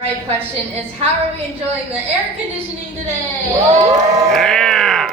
Right question is, how are we enjoying the air conditioning today? Yeah!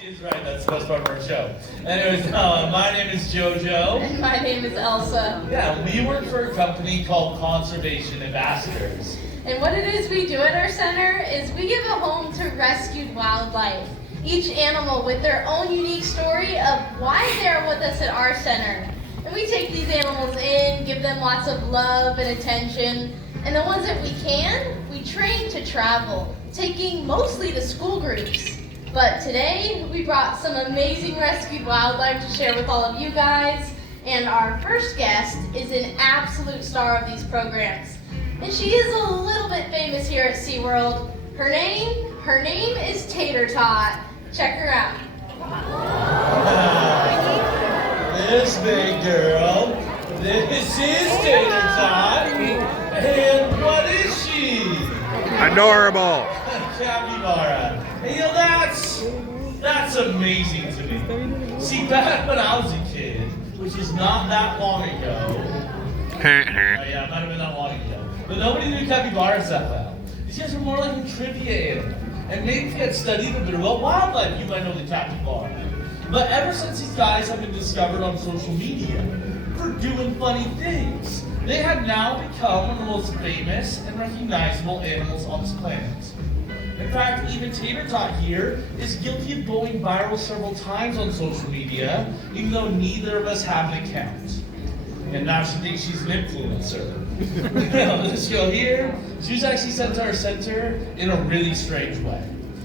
She's right, that's the best part of our show. Anyways, my name is JoJo. And my name is Elsa. Yeah, we work for a company called Conservation Ambassadors. And what it is we do at our center is we give a home to rescued wildlife. Each animal with their own unique story of why they're with us at our center. And we take these animals in, give them lots of love and attention. And the ones that we can, we train to travel, taking mostly to school groups. But today, we brought some amazing rescued wildlife to share with all of you guys. And our first guest is an absolute star of these programs. And she is a little bit famous here at SeaWorld. Her name is Tater Tot. Check her out. This big girl, this is Tater Tot. And what is she? Adorable! Capybara. And you know, that's amazing to me. See, back when I was a kid, which is not that long ago, yeah, it might have been that long ago, but nobody knew capybaras that well. These guys were more like a trivia animal. And maybe if you had studied a bit about wildlife, you might know the capybara. But ever since these guys have been discovered on social media for doing funny things, they have now become one of the most famous and recognizable animals on this planet. In fact, even Tater Tot here is guilty of going viral several times on social media, even though neither of us have an account. And now she thinks she's an influencer. This girl here, she was actually sent to our center in a really strange way.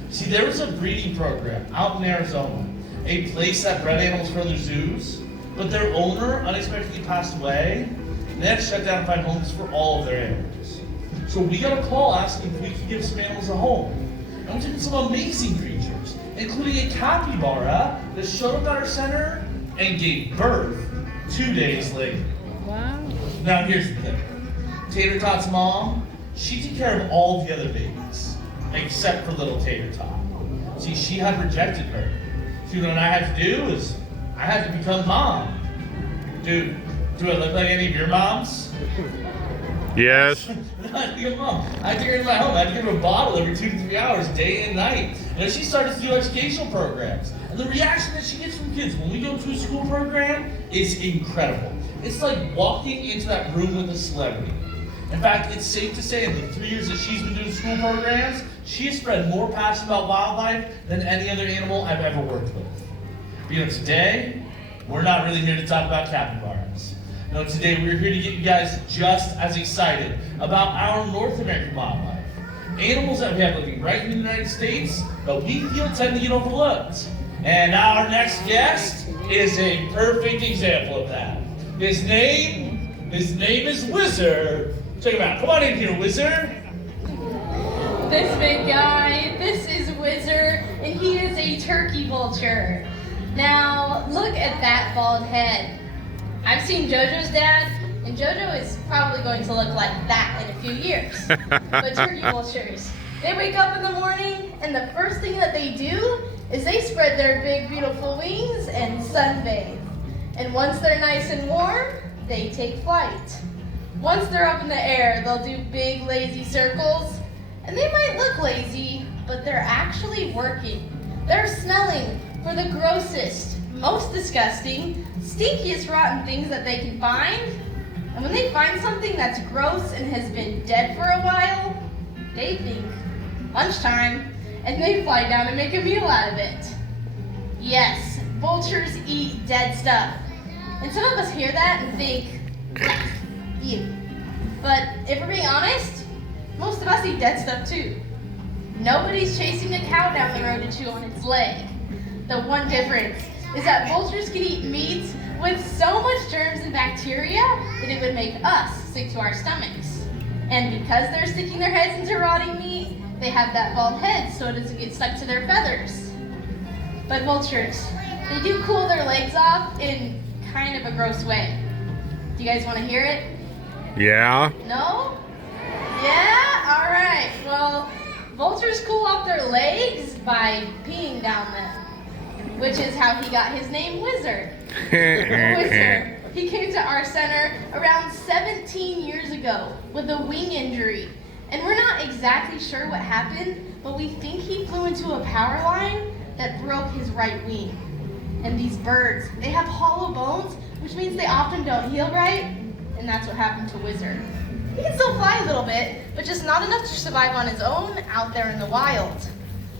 See, there was a breeding program out in Arizona, a place that bred animals for other zoos, but their owner unexpectedly passed away. They had to shut down and find homes for all of their animals. So we got a call asking if we could give some animals a home. And we took in some amazing creatures, including a capybara that showed up at our center and gave birth 2 days later. Wow. Now here's the thing. Tater Tot's mom, she took care of all the other babies, except for little Tater Tot. See, she had rejected her. So what I had to do is, I had to become mom. Dude, do I look like any of your moms? Yes. I had to be a mom. I had to take her to my home. I had to give her a bottle every 2 to 3 hours, day and night. And then she started to do educational programs. And the reaction that she gets from kids when we go to a school program is incredible. It's like walking into that room with a celebrity. In fact, it's safe to say in the 3 years that she's been doing school programs, she has spread more passion about wildlife than any other animal I've ever worked with. But you know, today, we're not really here to talk about capybaras. No, today we're here to get you guys just as excited about our North American wildlife. Animals that we have living right in the United States, but we feel tend to get overlooked. And our next guest is a perfect example of that. His name is Wizard. Check him out. Come on in here, Wizard. This big guy, this is Wizard, and he is a turkey vulture. Now, look at that bald head. I've seen JoJo's dad, and JoJo is probably going to look like that in a few years. But turkey vultures, they wake up in the morning, and the first thing that they do is they spread their big, beautiful wings and sunbathe. And once they're nice and warm, they take flight. Once they're up in the air, they'll do big, lazy circles. And they might look lazy, but they're actually working. They're smelling for the grossest, most disgusting, stinkiest rotten things that they can find. And when they find something that's gross and has been dead for a while, they think, lunchtime, and they fly down and make a meal out of it. Yes, vultures eat dead stuff. And some of us hear that and think, ew. But if we're being honest, most of us eat dead stuff too. Nobody's chasing a cow down the road to chew on its leg. The one difference is that vultures can eat meats with so much germs and bacteria that it would make us sick to our stomachs. And because they're sticking their heads into rotting meat, they have that bald head so it doesn't get stuck to their feathers. But vultures, they do cool their legs off in kind of a gross way. Do you guys want to hear it? Yeah. No? Yeah? Alright. Well, vultures cool off their legs by peeing down them, which is how he got his name, Wizard. Wizard. He came to our center around 17 years ago with a wing injury. And we're not exactly sure what happened, but we think he flew into a power line that broke his right wing. And these birds, they have hollow bones, which means they often don't heal right, and that's what happened to Wizard. He can still fly a little bit, but just not enough to survive on his own out there in the wild.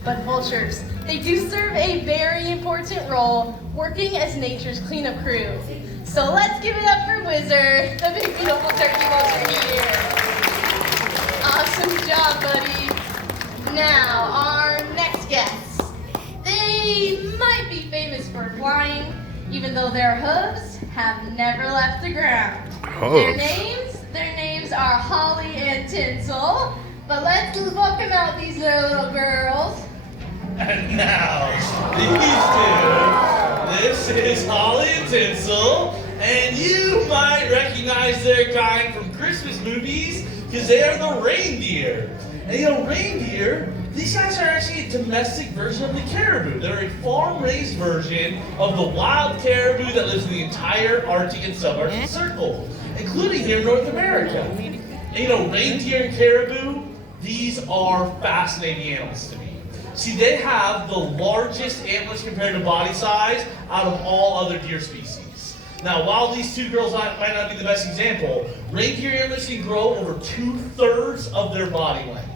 But vultures, they do serve a very important role working as nature's cleanup crew. So let's give it up for Wizard, the big beautiful turkey vulture here. Awesome job, buddy. Now, our next guests. They might be famous for flying, even though their hooves have never left the ground. Their names are Holly and Tinsel. But let's welcome out these little girls. And now, these two. This is Holly and Tinsel, and you might recognize their kind from Christmas movies because they are the reindeer. And you know, reindeer, these guys are actually a domestic version of the caribou. They're a farm-raised version of the wild caribou that lives in the entire Arctic and subarctic circle, including here in North America. And you know, reindeer and caribou, these are fascinating animals to me. See, they have the largest antlers compared to body size out of all other deer species. Now, while these two girls might not be the best example, reindeer antlers can grow over 2/3 of their body length.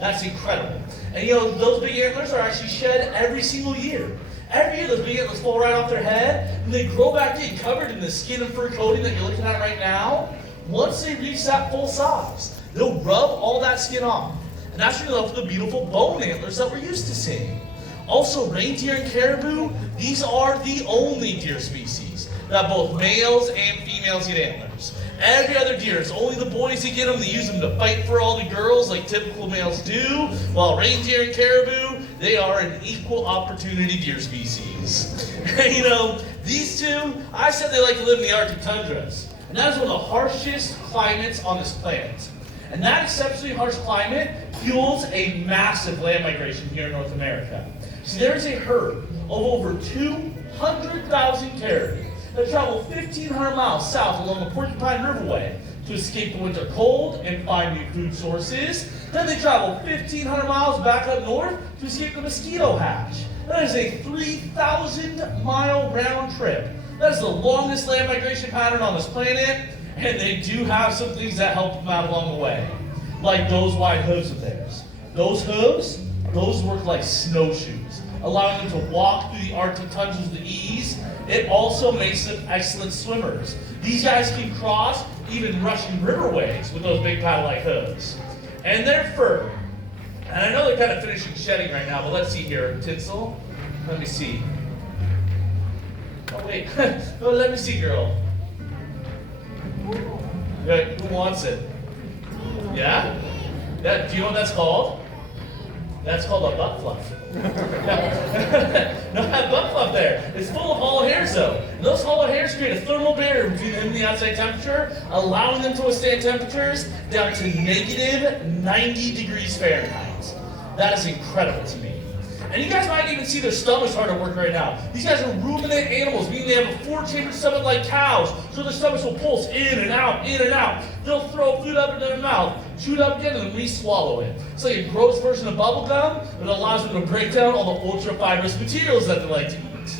That's incredible. And you know, those big antlers are actually shed every single year. Every year, those big antlers fall right off their head, and they grow back in, covered in the skin and fur coating that you're looking at right now. Once they reach that full size, they'll rub all that skin off. And that's when you're left with the beautiful bone antlers that we're used to seeing. Also, reindeer and caribou, these are the only deer species that both males and females get antlers. Every other deer, it's only the boys that get them. They use them to fight for all the girls like typical males do. While reindeer and caribou, they are an equal opportunity deer species. And you know, these two, I said they like to live in the Arctic tundras. And that is one of the harshest climates on this planet. And that exceptionally harsh climate fuels a massive land migration here in North America. See, there's a herd of over 200,000 caribou that travel 1,500 miles south along the Porcupine Riverway to escape the winter cold and find new food sources. Then they travel 1,500 miles back up north to escape the mosquito hatch. That is a 3,000-mile round trip. That is the longest land migration pattern on this planet, and they do have some things that help them out along the way, like those wide hooves of theirs. Those hooves, those work like snowshoes, allowing them to walk through the Arctic tundras with ease. It also makes them excellent swimmers. These guys can cross even rushing riverways with those big paddle-like hooves. And their fur, and I know they're kind of finishing shedding right now, but let's see here. Tinsel, let me see. Oh wait, oh, let me see, girl. Good. Who wants it? Yeah? Yeah? Do you know what that's called? That's called a butt fluff. No, that butt fluff there. It's full of hollow hairs though. And those hollow hairs create a thermal barrier between them and the outside temperature, allowing them to withstand temperatures down to negative 90 degrees Fahrenheit. That is incredible to me. And you guys might even see their stomachs hard at work right now. These guys are ruminant animals, meaning they have a 4-chambered stomach like cows, so their stomachs will pulse in and out, in and out. They'll throw food up into their mouth, chew it up again, and then re-swallow it. It's like a gross version of bubble gum that allows them to break down all the ultra-fibrous materials that they like to eat.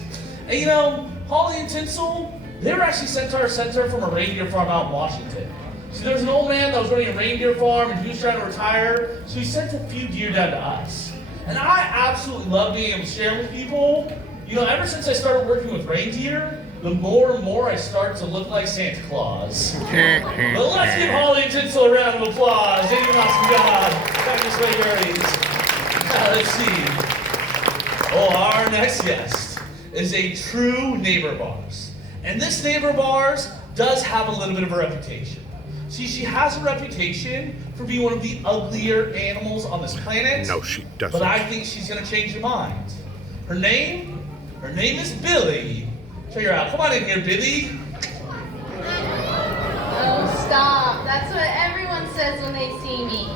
And you know, Holly and Tinsel, they were actually sent to our center from a reindeer farm out in Washington. See, there was an old man that was running a reindeer farm, and he was trying to retire, so he sent a few deer down to us. And I absolutely love being able to share with people. You know, ever since I started working with reindeer, the more and more I start to look like Santa Claus. But let's give Holly and Tinsel a round of applause. Thank you, awesome God. Back this way, birdies. Let's see. Oh, our next guest is a true neighbor of ours. And this neighbor of ours does have a little bit of a reputation. See, she has a reputation for being one of the uglier animals on this planet. No, she doesn't. But I think she's gonna change her mind. Her name is Billy. Check her out. Come on in here, Billy. Oh, stop. That's what everyone says when they see me.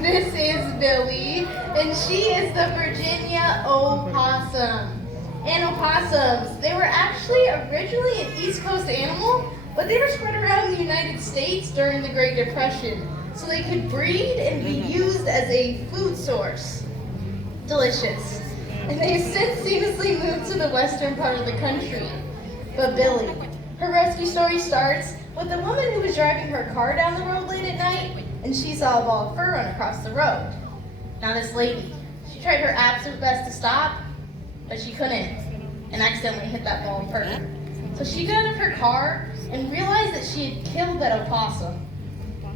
This is Billy, and she is the Virginia opossum. And opossums, they were actually originally an East Coast animal, but they were spread around the United States during the Great Depression, so they could breed and be used as a food source. Delicious. And they have since seamlessly moved to the western part of the country. But Billy, her rescue story starts with a woman who was driving her car down the road late at night, and she saw a ball of fur run across the road. Now this lady, she tried her absolute best to stop, but she couldn't, and accidentally hit that ball of fur. So she got out of her car and realized that she had killed that opossum.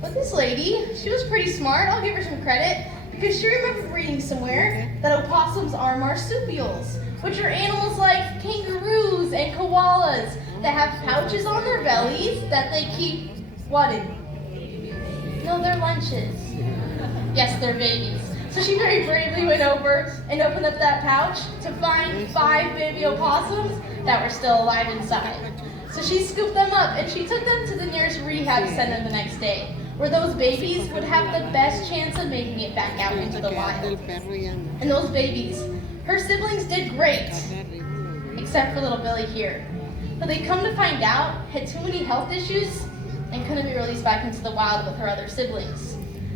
But this lady, she was pretty smart, I'll give her some credit, because she remembered reading somewhere that opossums are marsupials, which are animals like kangaroos and koalas that have pouches on their bellies that they keep, what in? No, they're lunches. Yes, they're babies. So she very bravely went over and opened up that pouch to find 5 baby opossums that were still alive inside. So she scooped them up and she took them to the nearest rehab center the next day, where those babies would have the best chance of making it back out into the wild. And those babies, her siblings did great, except for little Billy here. But they'd come to find out, had too many health issues and couldn't be released back into the wild with her other siblings.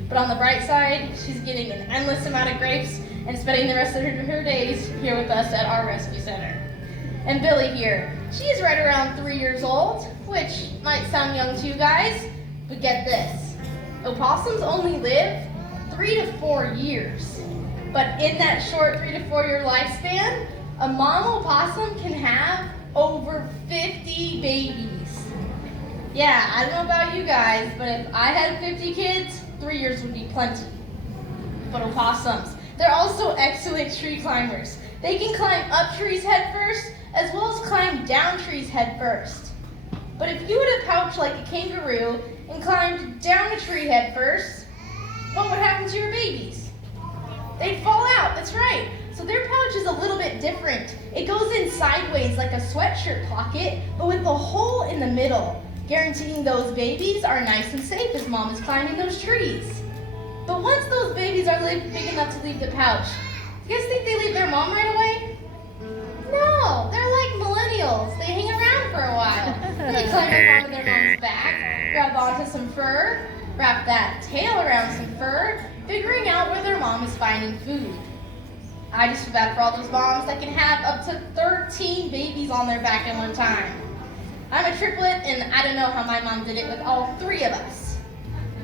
But on the bright side, she's getting an endless amount of grapes and spending the rest of her days here with us at our rescue center. And Billy here, she's right around 3 years old, which might sound young to you guys, but get this. Opossums only live 3 to 4 years. But in that short 3 to 4 year lifespan, a mom opossum can have over 50 babies. Yeah, I don't know about you guys, but if I had 50 kids, 3 years would be plenty. But opossums, they're also excellent tree climbers. They can climb up trees head first, as well as climb down trees head first. But if you had a pouch like a kangaroo and climbed down a tree head first, what would happen to your babies? They'd fall out, that's right. So their pouch is a little bit different. It goes in sideways like a sweatshirt pocket, but with a hole in the middle, guaranteeing those babies are nice and safe as mom is climbing those trees. But once those babies are big enough to leave the pouch, do you guys think they leave their mom right away? No, they're like millennials. They hang around for a while. They climb up onto their mom's back, grab onto some fur, wrap that tail around some fur, figuring out where their mom is finding food. I just feel bad for all those moms that can have up to 13 babies on their back at one time. I'm a triplet, and I don't know how my mom did it with all 3 of us.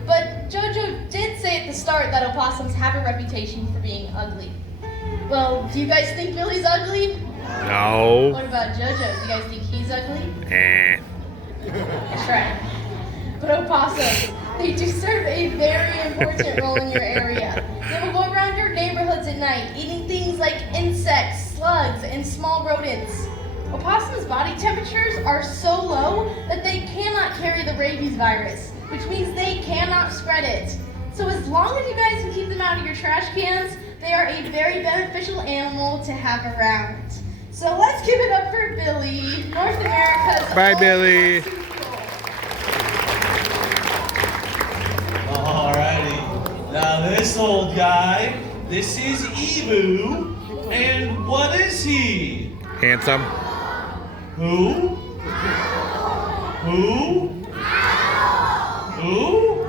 But JoJo did say at the start that opossums have a reputation for being ugly. Well, do you guys think Billy's ugly? No. What about JoJo? Do you guys think he's ugly? That's right. But opossums, they do serve a very important role in your area. They will go around your neighborhoods at night, eating things like insects, slugs, and small rodents. Opossums' body temperatures are so low that they cannot carry the rabies virus, which means they cannot spread it. So as long as you guys can keep them out of your trash cans, they are a very beneficial animal to have around. So let's give it up for Billy, North America's Bye, Billy. Alrighty. Now this old guy, this is Ebu, and what is he? Handsome. Who? Who? Who?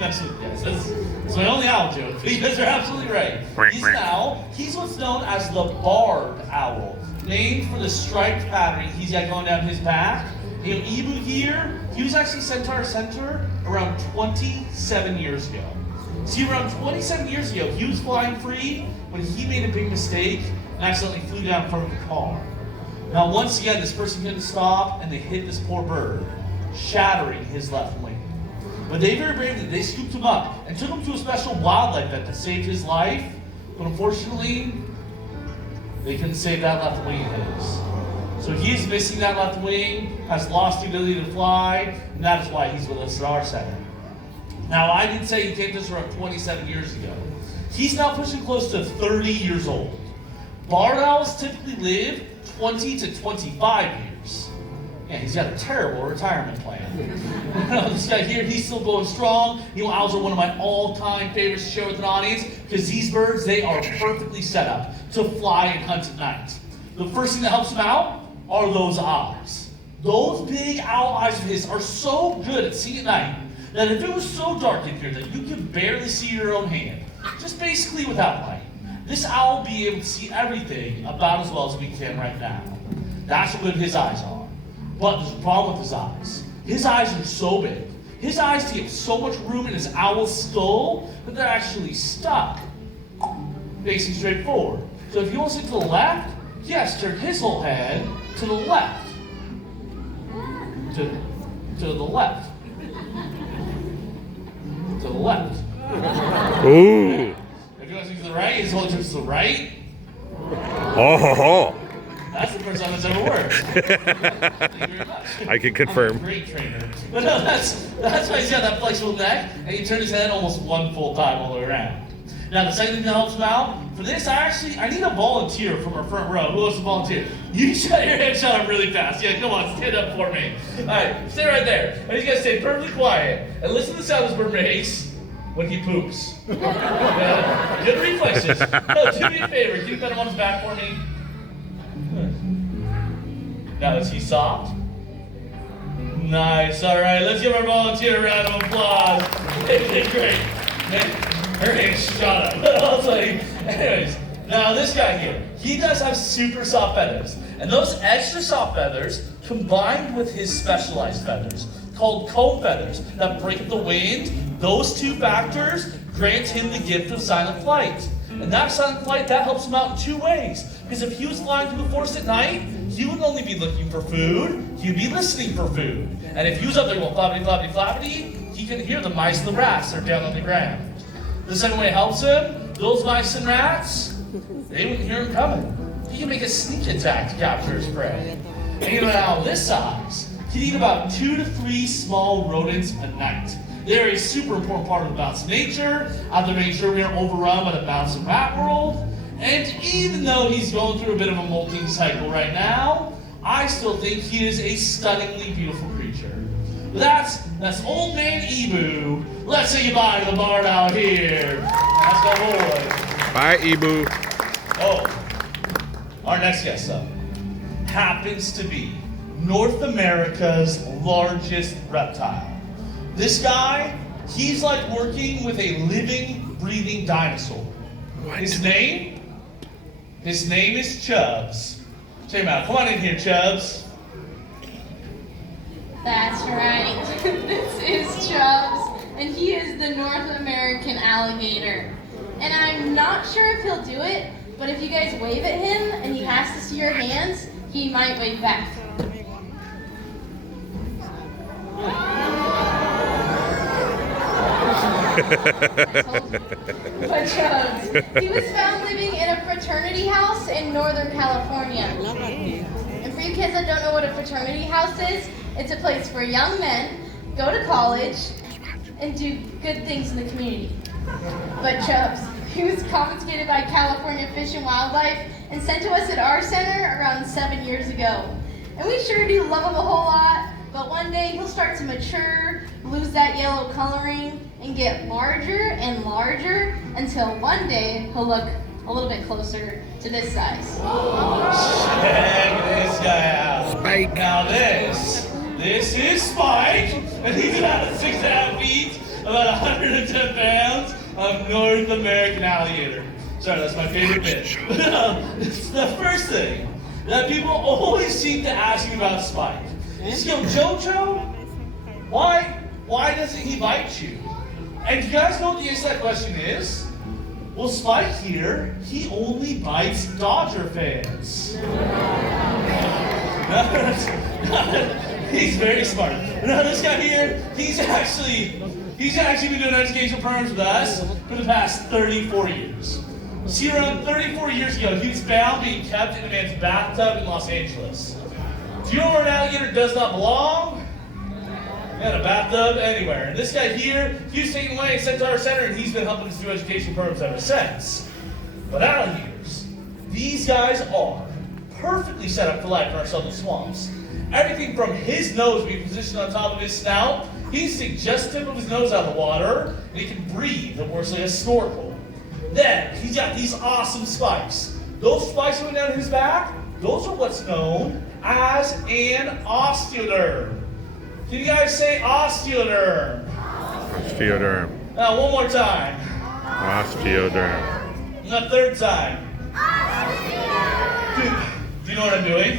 That's my only owl joke. You guys are absolutely right. He's an owl. He's what's known as the barred owl, named for the striped pattern he's got going down his back. You know, Ebu here, he was actually sent to our center around 27 years ago. See, around 27 years ago, he was flying free when he made a big mistake and accidentally flew down in front of a car. Now, once again, this person couldn't stop, and they hit this poor bird, shattering his left wing. But they very bravely, they scooped him up and took him to a special wildlife vet that saved his life. But unfortunately, they couldn't save that left wing of his. So he is missing that left wing, has lost the ability to fly, and that is why he's with us at our center. Now, I did say he came to us around 27 years ago. He's now pushing close to 30 years old. Barred owls typically live 20 to 25 years. Yeah, he's got a terrible retirement plan. This guy here, he's still going strong. You know, owls are one of my all-time favorites to share with an audience because these birds, they are perfectly set up to fly and hunt at night. The first thing that helps him out are those eyes. Those big owl eyes of his are so good at seeing at night that if it was so dark in here that you could barely see your own hand, just basically without light, this owl will be able to see everything about as well as we can right now. That's how good his eyes are. But there's a problem with his eyes. His eyes are so big. His eyes take so much room in his owl's skull that they're actually stuck, facing straight forward. So if he wants to get to the left, he has to turn his whole head to the left. To the left. To the left. Ooh. If he wants to get to the right, his whole turns to the right. Oh. That's the first time it's ever worked. Thank you very much. I can confirm. I'm a great trainer. But no, that's why he's got that flexible neck, and he turned his head almost one full time all the way around. Now, the second thing that helps him out, for this, I need a volunteer from our front row. Who wants to volunteer? You shut your head shut up really fast. Yeah, come on, stand up for me. All right, stay right there. And he's got to stay perfectly quiet and listen to the sound this bird makes when he poops. Good reflexes. No, do me a favor. Can you put him on his back for me? Now, is he soft? Nice. All right, let's give our volunteer a round of applause. They did great. Her hand shut up. I'll tell you. Anyways, now this guy here, he does have super soft feathers. And those extra soft feathers, combined with his specialized feathers, called comb feathers, that break the wind, those two factors grant him the gift of silent flight. And that silent flight, that helps him out in two ways. Because if he was flying through the forest at night, he would only be looking for food, he'd be listening for food. And if he was up there going flappity, flappity, flappity, he could hear the mice and the rats that are down on the ground. The second way it helps him, those mice and rats, they wouldn't hear him coming. He can make a sneak attack to capture his prey. And even an owl this size can eat about 2 to 3 small rodents a night. They're a super important part of the balance of nature. They're making sure we aren't overrun by the balance of rat world. And even though he's going through a bit of a molting cycle right now, I still think he is a stunningly beautiful creature. That's old man Ebu. Let's say goodbye to the barn out here. Let's go, boys. Bye, Ebu. Oh, our next guest up happens to be North America's largest reptile. This guy, he's like working with a living, breathing dinosaur. What? His name is Chubbs. Check him out. Come on in here, Chubbs. That's right. This is Chubbs, and he is the North American alligator. And I'm not sure if he'll do it, but if you guys wave at him and he has to see your hands, he might wave back. But Chubbs, he was found living in a fraternity house in Northern California. And for you kids that don't know what a fraternity house is, it's a place where young men go to college and do good things in the community. But Chubbs, he was confiscated by California Fish and Wildlife and sent to us at our center around 7 years ago. And we sure do love him a whole lot, but one day he'll start to mature, lose that yellow coloring, and get larger and larger until one day he'll look a little bit closer to this size. Check this guy out. Spike. Now this is Spike, and he's about 6.5 feet, about 110 pounds of North American alligator. Sorry, that's my favorite bit. It's the first thing that people always seem to ask me about Spike. Is, Jojo, why doesn't he bite you? And do you guys know what the answer to that question is? Well, Spike here, he only bites Dodger fans. He's very smart. Now this guy here, he's actually been doing educational programs with us for the past 34 years. See, around 34 years ago, he was found being kept in a man's bathtub in Los Angeles. Do you know where an alligator does not belong? In a bathtub, anywhere. And this guy here, he was taken away and sent to our center, and he's been helping us do education programs ever since. But alligators, these guys are perfectly set up for life in our southern swamps. Everything from his nose being positioned on top of his snout, he sticks just the tip of his nose out of the water, and he can breathe. It works like a snorkel. Then, he's got these awesome spikes. Those spikes going down his back, those are what's known as an osteoderm. Can you guys say osteoderm? Osteoderm. Now, one more time. Osteoderm. And the third time. Dude, do you know what I'm doing?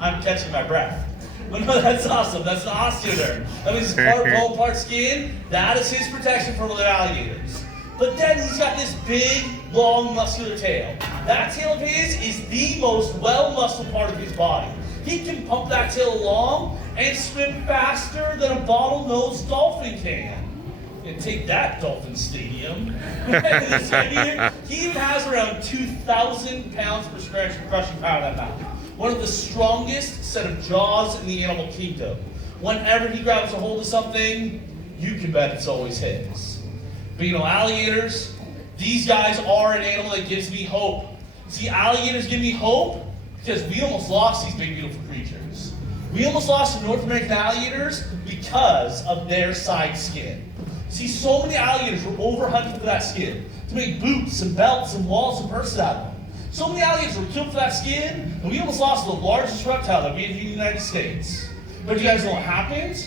I'm catching my breath. But no, that's awesome. That's the osteoderm. That means it's part bone, part skin. That is his protection from other alligators. But then he's got this big, long, muscular tail. That tail of his is the most well-muscled part of his body. He can pump that tail along and swim faster than a bottlenose dolphin can. And take that, Dolphin Stadium. He even has around 2,000 pounds per square inch of crushing power in that mouth. One of the strongest set of jaws in the animal kingdom. Whenever he grabs a hold of something, you can bet it's always his. But you know, alligators, these guys are an animal that gives me hope. See, alligators give me hope because we almost lost these big, beautiful creatures. We almost lost the North American alligators because of their side skin. See, so many alligators were overhunted for that skin to make boots and belts and walls and purses out of them. So many alligators were killed for that skin, and we almost lost the largest reptile that we had in the United States. But you guys know what happened?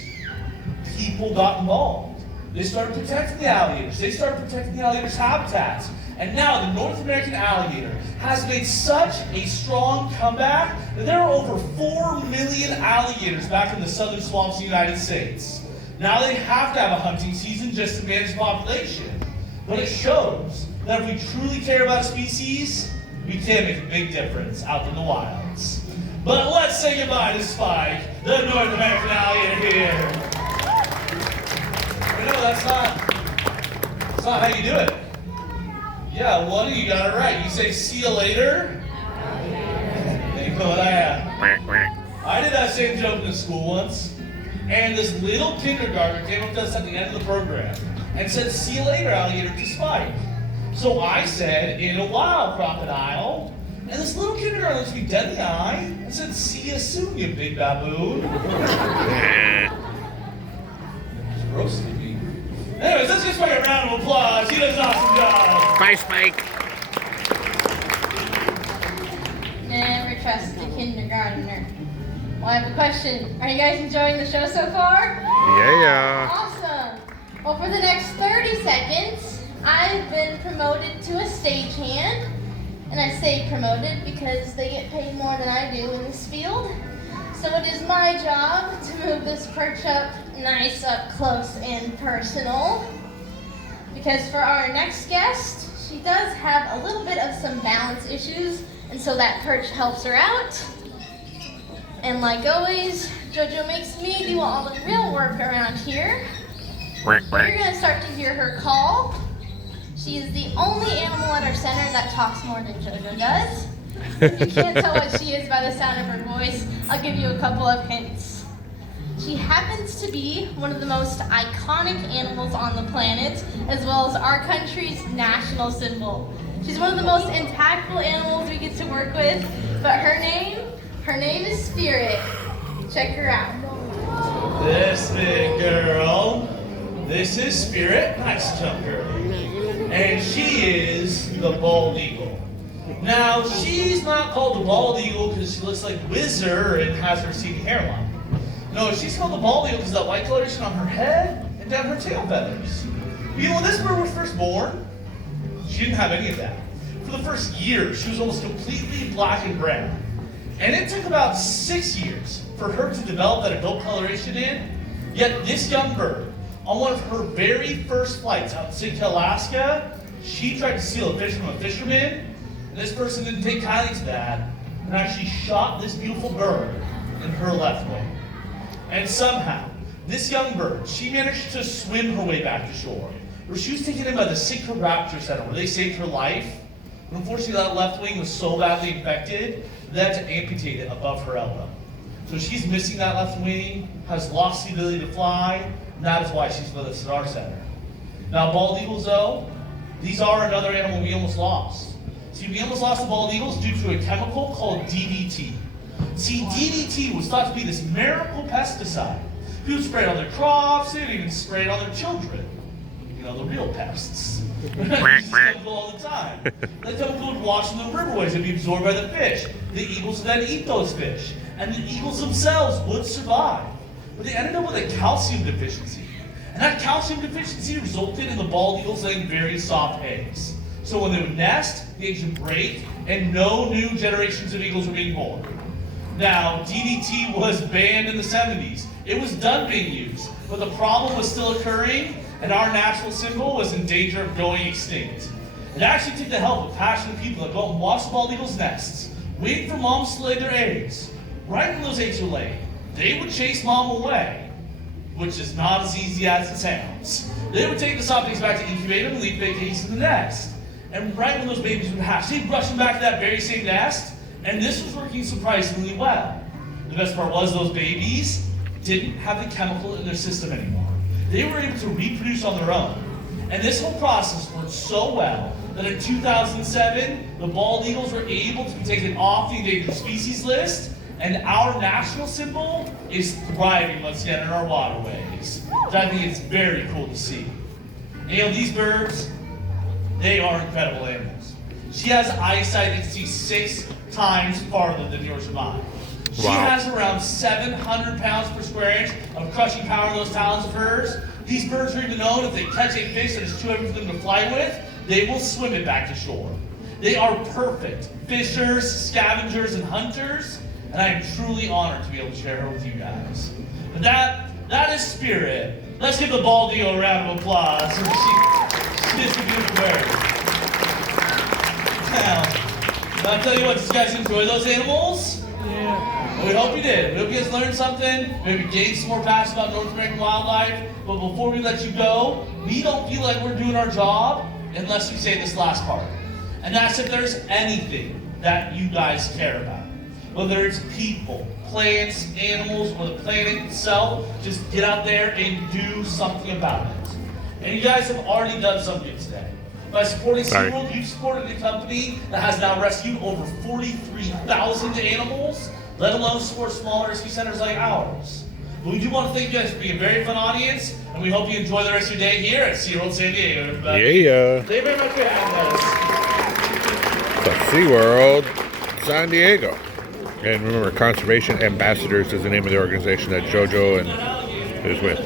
People got involved. They started protecting the alligators. They started protecting the alligators' habitats. And now the North American alligator has made such a strong comeback that there are over 4 million alligators back in the southern swamps of the United States. Now they have to have a hunting season just to manage the population. But it shows that if we truly care about a species, we can make a big difference out in the wilds. But let's say goodbye to Spike, the North American alligator here. But no, that's not how you do it. Yeah, one of you got it right. You say, see you later. There you go, what I have. I did that same joke in school once. And this little kindergartner came up to us at the end of the program and said, see you later, alligator, to Spike. So I said, in a while, crocodile. And this little kindergartner looked me dead in the eye and said, see you soon, you big baboon. It's roasting me. Anyways, let's just make a round of applause. He does an awesome job. Bye, Spike. Never trust a kindergartner. Well, I have a question. Are you guys enjoying the show so far? Yeah. Awesome. Well, for the next 30 seconds, I've been promoted to a stagehand. And I say promoted because they get paid more than I do in this field. So it is my job to move this perch up nice up close and personal. Because for our next guest, she does have a little bit of some balance issues, and so that perch helps her out. And like always, JoJo makes me do all the real work around here. You're gonna start to hear her call. She is the only animal at our center that talks more than JoJo does. If you can't tell what she is by the sound of her voice, I'll give you a couple of hints. She happens to be one of the most iconic animals on the planet, as well as our country's national symbol. She's one of the most impactful animals we get to work with, but her name is Spirit. Check her out. This big girl, this is Spirit. Nice chunker. And she is the bald eagle. Now, she's not called the bald eagle because she looks like Whizzer and has her receding hairline. No, she's called the bald eagle because that white coloration on her head and down her tail feathers. You know, when this bird was first born, she didn't have any of that. For the first year, she was almost completely black and brown. And it took about 6 years for her to develop that adult coloration in. Yet this young bird, on one of her very first flights out in Sitka, Alaska, she tried to steal a fish from a fisherman. And this person didn't take kindly to that and actually shot this beautiful bird in her left wing. And somehow, this young bird, she managed to swim her way back to shore, where she was taken in by the Sitka Raptor Center, where they saved her life. But unfortunately, that left wing was so badly infected, they had to amputate it above her elbow. So she's missing that left wing, has lost the ability to fly, and that is why she's with us at our center. Now, bald eagles, though, these are another animal we almost lost. See, we almost lost the bald eagles due to a chemical called DDT. See, DDT was thought to be this miracle pesticide. People sprayed on their crops, they even sprayed on their children. You know, the real pests. Use chemical all the time. That chemical would wash in the riverways and be absorbed by the fish. The eagles would then eat those fish. And the eagles themselves would survive. But they ended up with a calcium deficiency. And that calcium deficiency resulted in the bald eagles laying very soft eggs. So when they would nest, the eggs would break, and no new generations of eagles were being born. Now, DDT was banned in the 70s. It was done being used, but the problem was still occurring, and our national symbol was in danger of going extinct. It actually took the help of passionate people that go out and watch the bald eagles' nests, wait for moms to lay their eggs. Right when those eggs were laid, they would chase mom away, which is not as easy as it sounds. They would take the soft eggs back to incubate them and leave big eggs in the nest. And right when those babies would hatch, they'd rush them back to that very same nest, and this was working surprisingly well. The best part was those babies didn't have the chemical in their system anymore. They were able to reproduce on their own. And this whole process worked so well that in 2007, the bald eagles were able to be taken off the endangered species list, and our national symbol is thriving once again in our waterways. So I think it's very cool to see. And you know, these birds, they are incredible animals. She has eyesight that can see 6 times farther than yours or mine. She has around 700 pounds per square inch of crushing power in those talons of hers. These birds are even known if they catch a fish that is too heavy for them to fly with, they will swim it back to shore. They are perfect fishers, scavengers, and hunters, and I am truly honored to be able to share her with you guys. But that is Spirit. Let's give the bald eagle a round of applause. She is a beautiful bird. Now, I'll tell you what, did you guys enjoy those animals? Yeah. And we hope you did. We hope you guys learned something, maybe gained some more passion about North American wildlife. But before we let you go, we don't feel like we're doing our job unless we say this last part. And that's if there's anything that you guys care about. Whether it's people, plants, animals, or the planet itself, just get out there and do something about it. And you guys have already done something today. By supporting SeaWorld, you've supported a company that has now rescued over 43,000 animals, let alone support smaller rescue centers like ours. But we do want to thank you guys for being a very fun audience, and we hope you enjoy the rest of your day here at SeaWorld San Diego, everybody. Yeah. Thank you very much for having us. So SeaWorld San Diego. And remember, Conservation Ambassadors is the name of the organization that JoJo and is with.